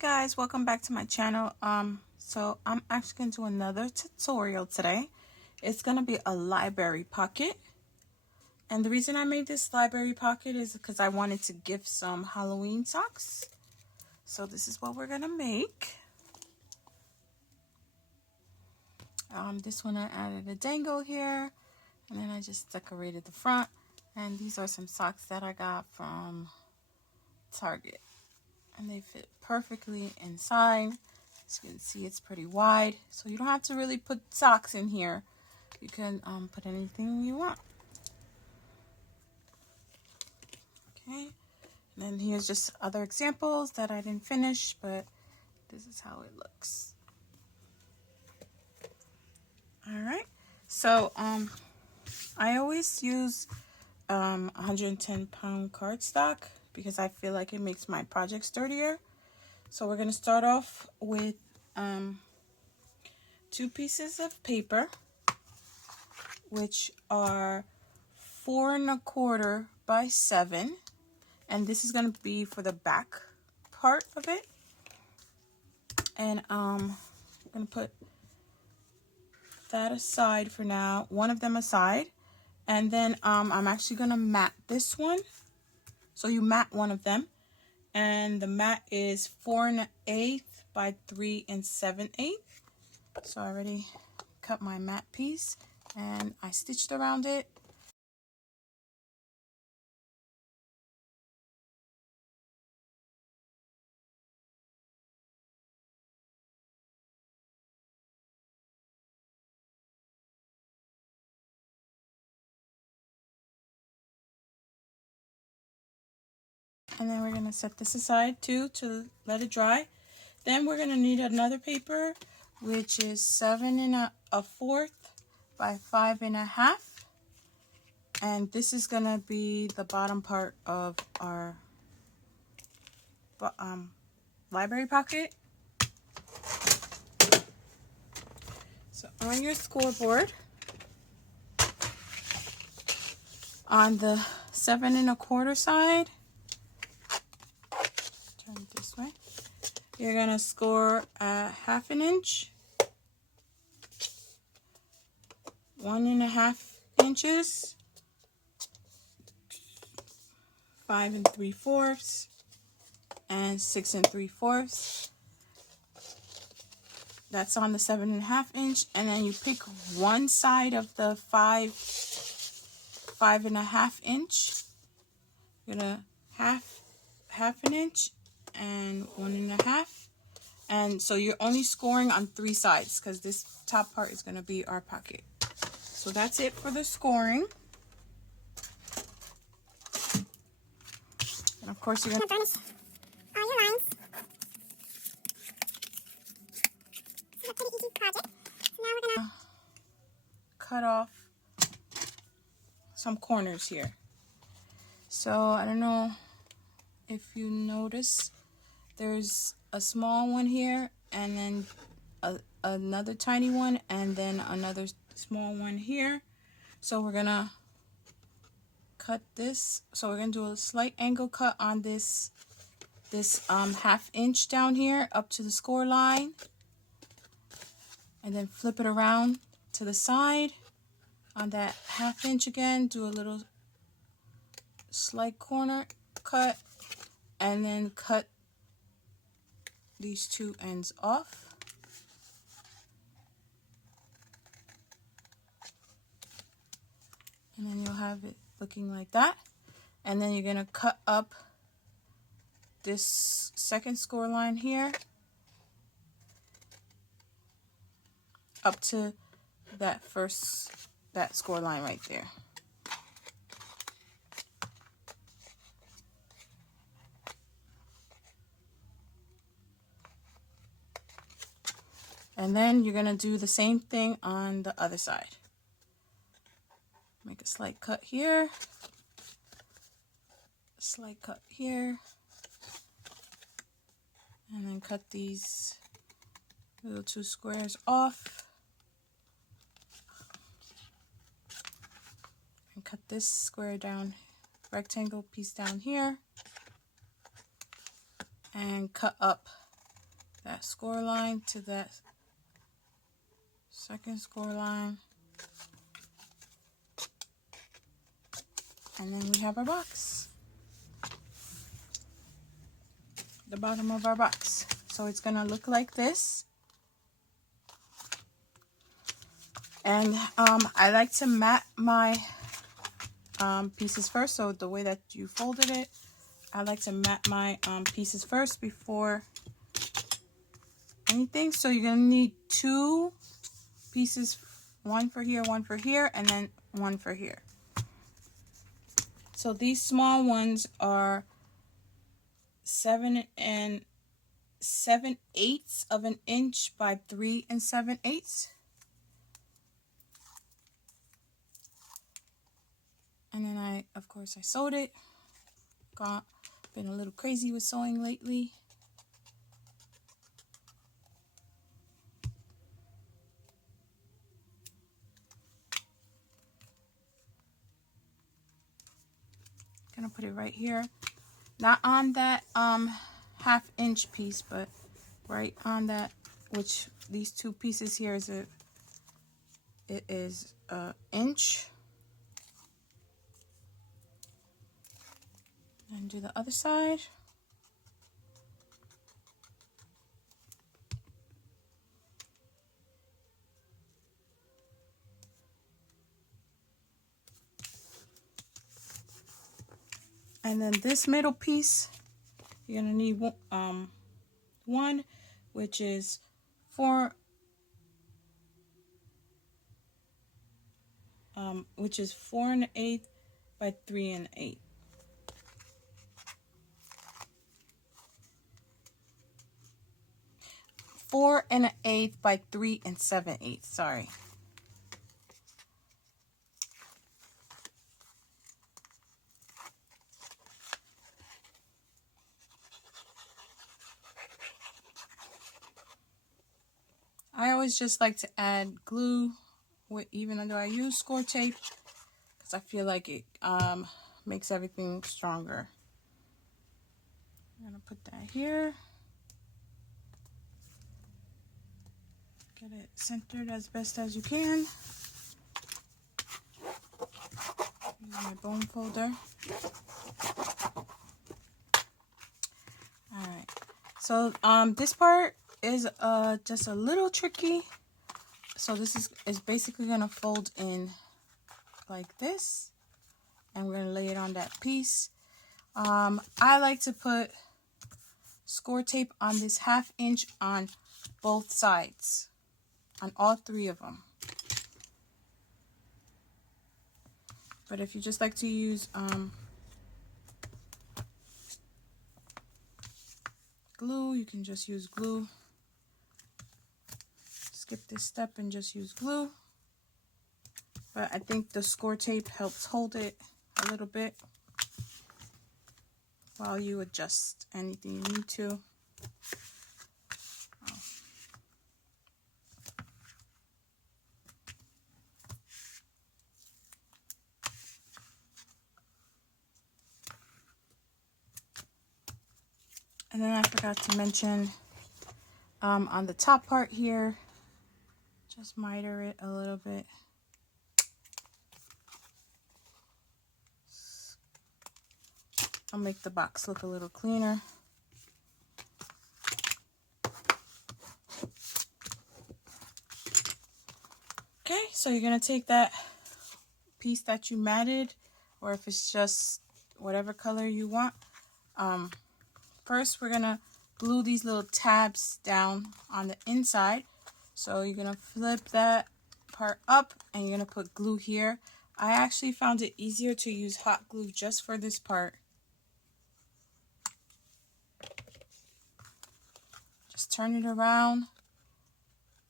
Guys, welcome back to my channel. So I'm actually going to do another tutorial today. It's going to be a library pocket. And the reason I made this library pocket is because I wanted to gift some Halloween socks. So this is what we're going to make. This one I added a dangle here, and then I just decorated the front. And these are some socks that I got from Target. And they fit perfectly inside. As you can see, it's pretty wide, so you don't have to really put socks in here. You can put anything you want. Okay, and then here's just other examples that I didn't finish, but this is how it looks. All right, so I always use 110-pound cardstock because I feel like it makes my project sturdier. So we're going to start off with 2 pieces of paper, which are 4 1/4 by 7, and this is going to be for the back part of it. And I'm going to put that aside for now, one of them aside, and then I'm actually going to mat this one. So you mat one of them, and the mat is 4 1/8 by 3 7/8. So I already cut my mat piece and I stitched around it. And then we're going to set this aside too to let it dry. Then we're going to need another paper, which is 7 1/4 by 5 1/2. And this is going to be the bottom part of our library pocket. So on your scoreboard, on the 7 1/4 side, turn it this way, you're going to score 1/2 inch, 1 1/2 inches, 5 3/4, and 6 3/4. That's on the 7 1/2 inch, and then you pick one side of the 5 1/2 inch. You're gonna half an inch and 1 1/2, and so you're only scoring on 3 sides because this top part is gonna be our pocket. So that's it for the scoring. And of course you're gonna finish all your lines. This is a pretty easy project. So now we're gonna cut off some corners here. So I don't know if you notice, there's a small one here, and then another tiny one, and then another small one here. So we're gonna cut this. So we're gonna do a slight angle cut on this 1/2 inch down here up to the score line, and then flip it around to the side on that 1/2 inch again. Do a little slight corner cut, and then cut these 2 ends off. And then you'll have it looking like that. And then you're going to cut up this second score line here up to that score line right there. And then you're going to do the same thing on the other side. Make a slight cut here, a slight cut here, and then cut these little 2 squares off. And cut this square down, rectangle piece down here, and cut up that score line to that second score line. And then we have our box. The bottom of our box. So it's gonna look like this. And I like to mat my pieces first. So the way that you folded it, I like to mat my pieces first before anything. So you're gonna need 2 pieces, one for here, and then one for here. So these small ones are 7 7/8 of an inch by 3 7/8. And then of course I sewed it. Been a little crazy with sewing lately. Gonna put it right here, not on that 1/2 inch piece, but right on that, which these 2 pieces here is it is an inch. And do the other side. And then this middle piece, you're gonna need one, which is 4 1/8 by 3 1/8. 4 1/8 by 3 7/8. Sorry. I always just like to add glue, even though I use score tape, because I feel like it makes everything stronger. I'm gonna put that here. Get it centered as best as you can. Use my bone folder. Alright, so this part is just a little tricky. So this is basically gonna fold in like this, and we're gonna lay it on that piece. I like to put score tape on this 1/2 inch on both sides, on all 3 of them. But if you just like to use glue, you can just use glue. Skip this step and just use glue. But I think the score tape helps hold it a little bit while you adjust anything you need to. And then I forgot to mention on the top part here, just miter it a little bit. I'll make the box look a little cleaner. Okay, so you're gonna take that piece that you matted, or if it's just whatever color you want. First, we're gonna glue these little tabs down on the inside. So you're gonna flip that part up and you're gonna put glue here. I actually found it easier to use hot glue just for this part. Just turn it around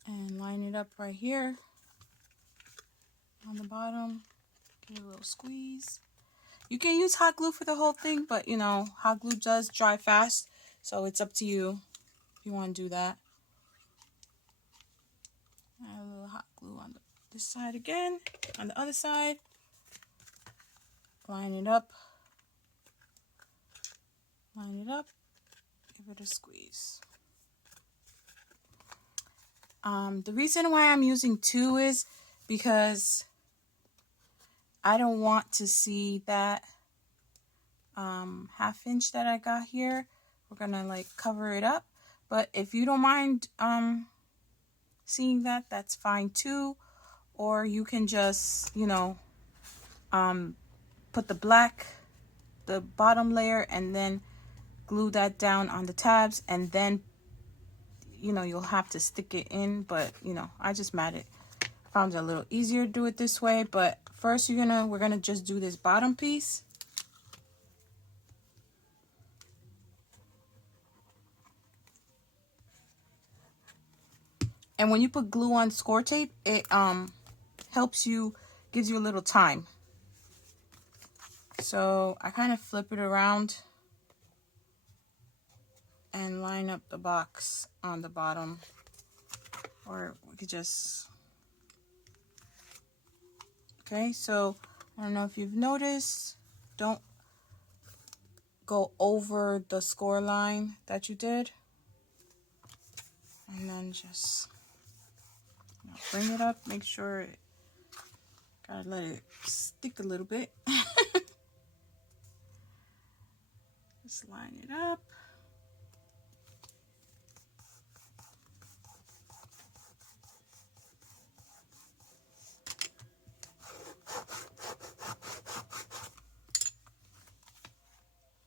and line it up right here on the bottom. Give it a little squeeze. You can use hot glue for the whole thing, but you know, hot glue does dry fast, so it's up to you if you want to do that. Add a little hot glue on this side again, on the other side. Line it up. Line it up. Give it a squeeze. The reason why I'm using 2 is because I don't want to see that 1/2 inch that I got here. We're gonna like cover it up, but if you don't mind seeing that, that's fine too. Or you can just, you know, put the bottom layer, and then glue that down on the tabs, and then, you know, you'll have to stick it in. But you know, I just found it a little easier to do it this way. But first we're gonna just do this bottom piece. And when you put glue on score tape, it gives you a little time. So I kind of flip it around and line up the box on the bottom. Or we could just, okay, so I don't know if you've noticed, don't go over the score line that you did. And then just bring it up, make sure gotta let it stick a little bit. Just line it up.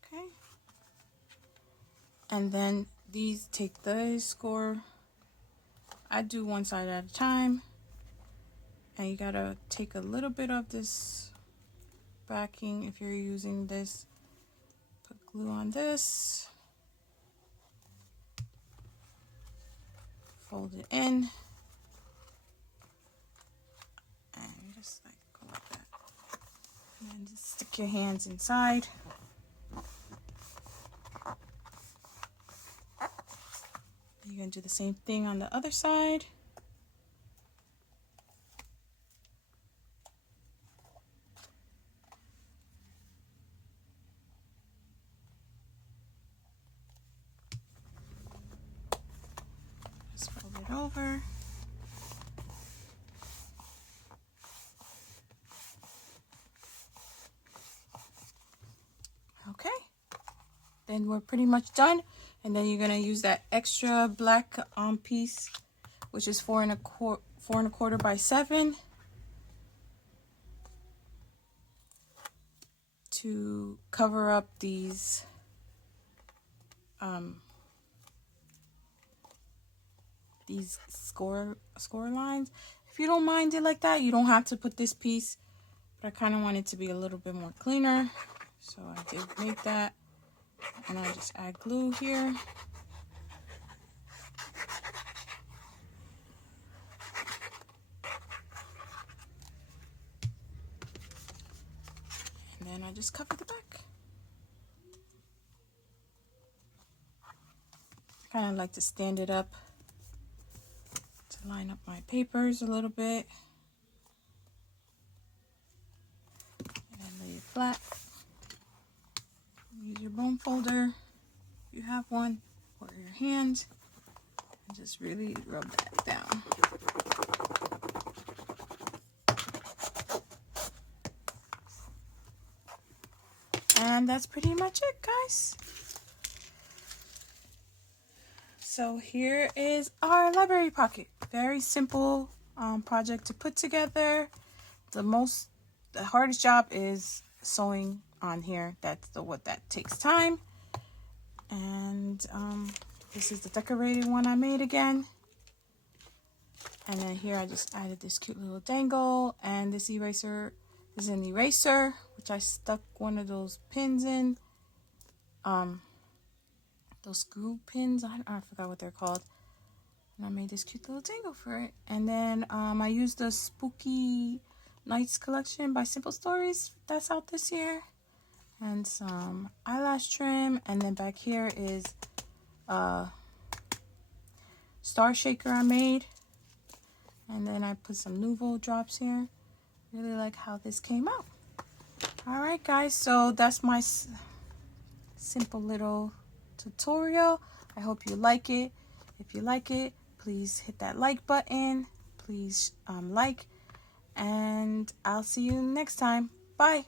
Okay. And then take the score. I do one side at a time. And you gotta take a little bit of this backing if you're using this. Put glue on this. Fold it in. And just like go like that. And then just stick your hands inside. You're gonna do the same thing on the other side. Just fold it over. Okay, then we're pretty much done. And then you're gonna use that extra black piece, which is 4 1/4 by 7, to cover up these score lines. If you don't mind it like that, you don't have to put this piece, but I kind of want it to be a little bit more cleaner, so I did make that. And I just add glue here. And then I just cover the back. I kind of like to stand it up to line up my papers a little bit. And then lay it flat. Use your bone folder, if you have one, or your hand, and just really rub that down. And that's pretty much it, guys. So here is our library pocket. Very simple project to put together. The hardest job is sewing on here. That's what that takes time. And this is the decorated one I made again. And then here I just added this cute little dangle, and this eraser is an eraser, which I stuck one of those pins in. Those screw pins, I forgot what they're called. And I made this cute little dangle for it. And then I used the Spooky Nights collection by Simple Stories that's out this year. And some eyelash trim. And then back here is star shaker I made. And then I put some Nouveau drops here. Really like how this came out. Alright guys, so that's my simple little tutorial. I hope you like it. If you like it, please hit that like button. Please like, and I'll see you next time. Bye.